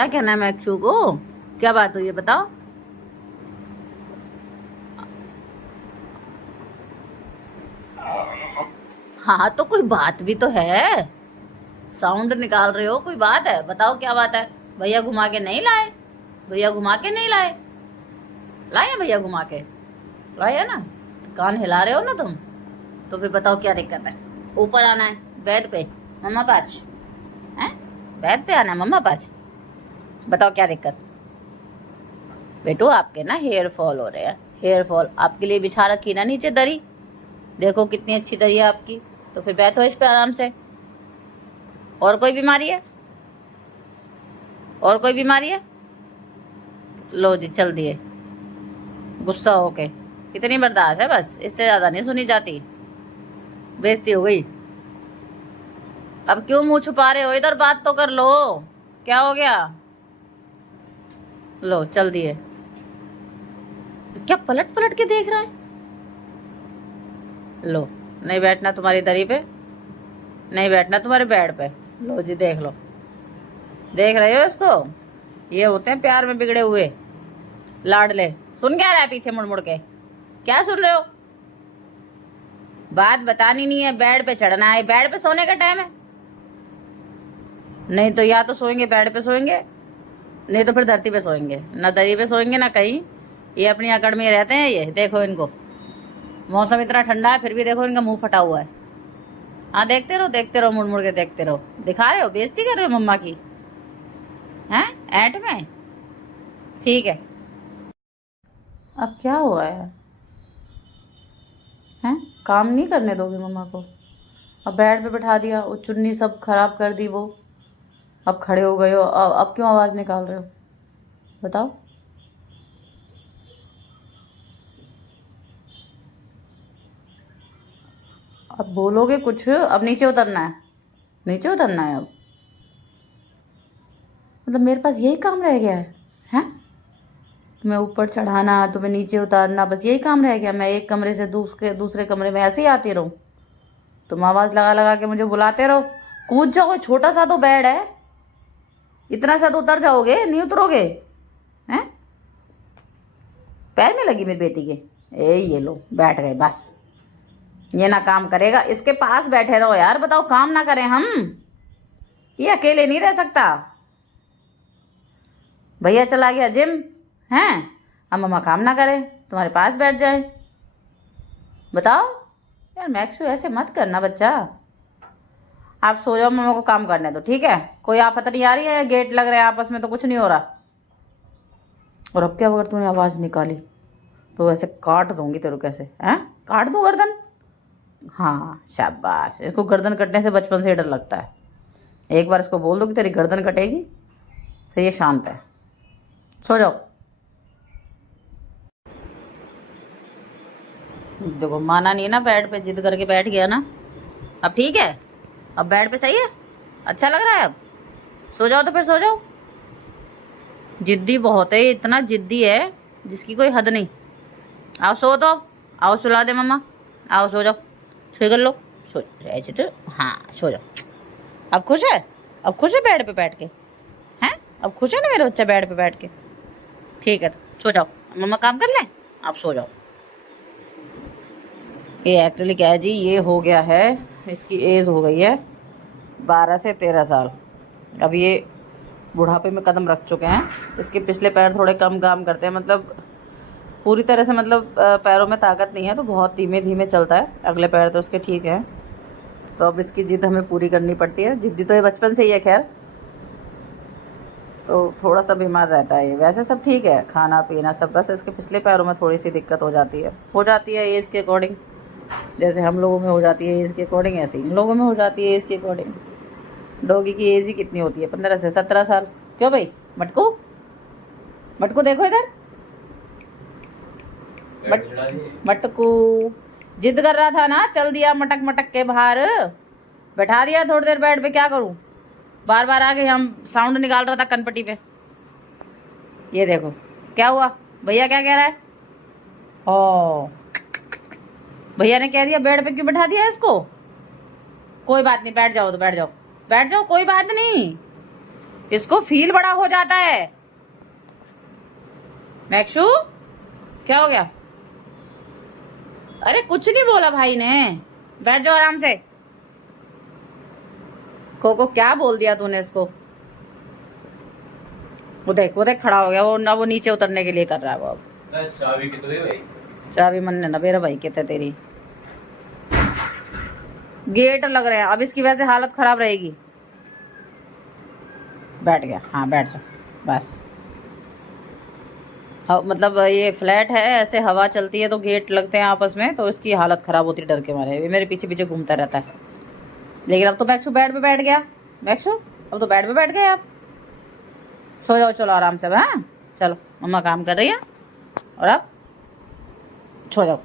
क्या कहना है मैक्सू को? क्या बात हुई है बताओ। हाँ तो कोई बात भी तो है, साउंड निकाल रहे हो, कोई बात है बताओ क्या बात है। भैया घुमा के नहीं लाए? भैया घुमा के नहीं लाए? लाए हैं भैया घुमा के? लाए है ना? तो कान हिला रहे हो ना तुम, तो फिर बताओ क्या दिक्कत है। ऊपर आना है बेड पे, मम्मा पास है, बेड पे आना है मम्मा पास। बताओ क्या दिक्कत। बेटू आपके ना हेयर फॉल हो रहे हैं, हेयर फॉल आपके लिए बिछा रखी ना नीचे दरी, देखो कितनी अच्छी दरी है आपकी, तो फिर बैठो इस पे आराम से। और कोई बीमारी है? और कोई बीमारी है? लो जी चल दिए गुस्सा होके। इतनी बर्दाश्त है बस, इससे ज्यादा नहीं सुनी जाती। बेइज्जती हो गई। अब क्यों मुंह छुपा रहे हो, इधर बात तो कर लो। क्या हो गया? लो चल दिए। क्या पलट पलट के देख रहा है? लो, नहीं बैठना तुम्हारी दरी पे, नहीं बैठना तुम्हारे बेड पे। लो जी देख लो, देख रहे हो इसको? ये होते हैं प्यार में बिगड़े हुए लाडले। सुन क्या रहा है पीछे मुड़ मुड़ के? क्या सुन रहे हो? बात बतानी नहीं है, बेड पे चढ़ना है, बेड पे सोने का टाइम है। नहीं तो या तो सोएंगे बेड पे सोएंगे, नहीं तो फिर धरती पे सोएंगे, ना दरी पे सोएंगे ना कहीं। ये अपनी अकड़ में रहते हैं, ये देखो इनको। मौसम इतना ठंडा है फिर भी देखो इनका मुंह फटा हुआ है। हाँ देखते रहो मुड़ मुड़ के देखते रहो। दिखा रहे हो, बेइज्जती कर रहे हो मम्मा की? हैं ऐंठ में? ठीक है। अब क्या हुआ है? हैं काम नहीं करने दोगे मम्मा को? अब बेड पे बैठा दिया, वो चुन्नी सब खराब कर दी वो। अब खड़े हो गए हो, अब क्यों आवाज़ निकाल रहे हो बताओ। अब बोलोगे कुछ? अब नीचे उतरना है, नीचे उतरना है अब। मतलब मेरे पास यही काम रह गया है? हैं तुम्हें ऊपर चढ़ाना, तुम्हें नीचे उतारना, बस यही काम रह गया? मैं एक कमरे से दूसरे दूसरे कमरे में ऐसे ही आती रहूं? तुम आवाज़ लगा लगा के मुझे बुलाते रहो। कूद जाओ, छोटा सा तो बेड है, इतना सा तो उतर जाओगे, नहीं उतरोगे? हैं पैर में लगी मेरी बेटी के? ये लो बैठ गए बस। ये ना काम करेगा, इसके पास बैठे रहो यार, बताओ काम ना करें हम? ये अकेले नहीं रह सकता। भैया चला गया जिम, हैं अब मम्मा काम ना करे, तुम्हारे पास बैठ जाए। बताओ यार मैक्सू ऐसे मत करना बच्चा। आप सो जाओ, मम्मा को काम करने दो ठीक है। कोई आफत नहीं आ रही है, गेट लग रहे हैं आपस में तो कुछ नहीं हो रहा। और अब क्या अगर तूने आवाज़ निकाली तो ऐसे काट दूंगी तेरे को। कैसे हैं काट दूँ गर्दन? हाँ शाबाश, इसको गर्दन कटने से बचपन से डर लगता है। एक बार इसको बोल दो कि तेरी गर्दन कटेगी, तो ये शांत है। सो जाओ। देखो माना नहीं ना, बेड पे जिद करके बैठ गया ना। अब ठीक है, अब बेड पे सही है, अच्छा लग रहा है अब। सो जाओ तो फिर सो जाओ। जिद्दी बहुत है, इतना जिद्दी है जिसकी कोई हद नहीं। आओ सो तो, आओ सुला दे मम्मा, आओ सो जाओ, सो कर लो। सो ऐसे तो हाँ सो जाओ। अब खुश है? अब खुश है बेड पे बैठ के? हैं अब खुश है ना मेरा बच्चा बेड पे बैठ के? ठीक है तो सो जाओ, मम्मा काम कर लें, आप सो जाओ। ये एक्चुअली क्या है जी, ये हो गया है, इसकी एज हो गई है 12 से 13 साल। अब ये बुढ़ापे में कदम रख चुके हैं। इसके पिछले पैर थोड़े कम काम करते हैं, मतलब पूरी तरह से, मतलब पैरों में ताकत नहीं है तो बहुत धीमे धीमे चलता है। अगले पैर तो उसके ठीक हैं, तो अब इसकी जिद हमें पूरी करनी पड़ती है। जिद्दी तो ये बचपन से ही है खैर, तो थोड़ा सा बीमार रहता है ये। वैसे सब ठीक है, खाना पीना सब, बस इसके पिछले पैरों में थोड़ी सी दिक्कत हो जाती है एज के अकॉर्डिंग। जैसे हम लोगों में हो जाती है एज के अकॉर्डिंग, ऐसे इन लोगों में हो जाती है एज के अकॉर्डिंग। डॉगी की एज ही कितनी होती है, 15 से 17 साल। क्यों भाई मटकू, मटकू देखो इधर, मटकू जिद कर रहा था ना, चल दिया मटक मटक के बाहर, बैठा दिया थोड़ी देर बेड पे। क्या करूं, बार बार आके हम साउंड निकाल रहा था कनपट्टी पे। ये देखो क्या हुआ, भैया क्या कह रहा है? ओ भैया ने कह दिया बेड पे क्यों बैठा दिया इसको? कोई बात नहीं, बैठ जाओ तो बैठ जाओ, बैठ जाओ कोई बात नहीं। इसको फील बड़ा हो जाता है। मैक्शू क्या हो गया? अरे कुछ नहीं बोला भाई ने, बैठ जाओ आराम से। को क्या बोल दिया तूने इसको? वो देख खड़ा हो गया, वो ना वो नीचे उतरने के लिए कर रहा है वो। अब चाबी कितने भाई? चाबी मन ना मेरा भाई कहते तेरी। गेट लग रहा है, अब इसकी वजह से हालत खराब रहेगी। बैठ गया, हाँ बैठ जाओ बस। मतलब ये फ्लैट है, ऐसे हवा चलती है तो गेट लगते हैं आपस में, तो इसकी हालत ख़राब होती है डर के मारे। ये मेरे पीछे पीछे घूमता रहता है। लेकिन अब तो मैक्सू बेड पे बैठ गया। मैक्सू अब तो बेड पे बैठ गए आप। सो जाओ चलो आराम से। हाँ चलो, मम्मा काम कर रही है और आप सो जाओ।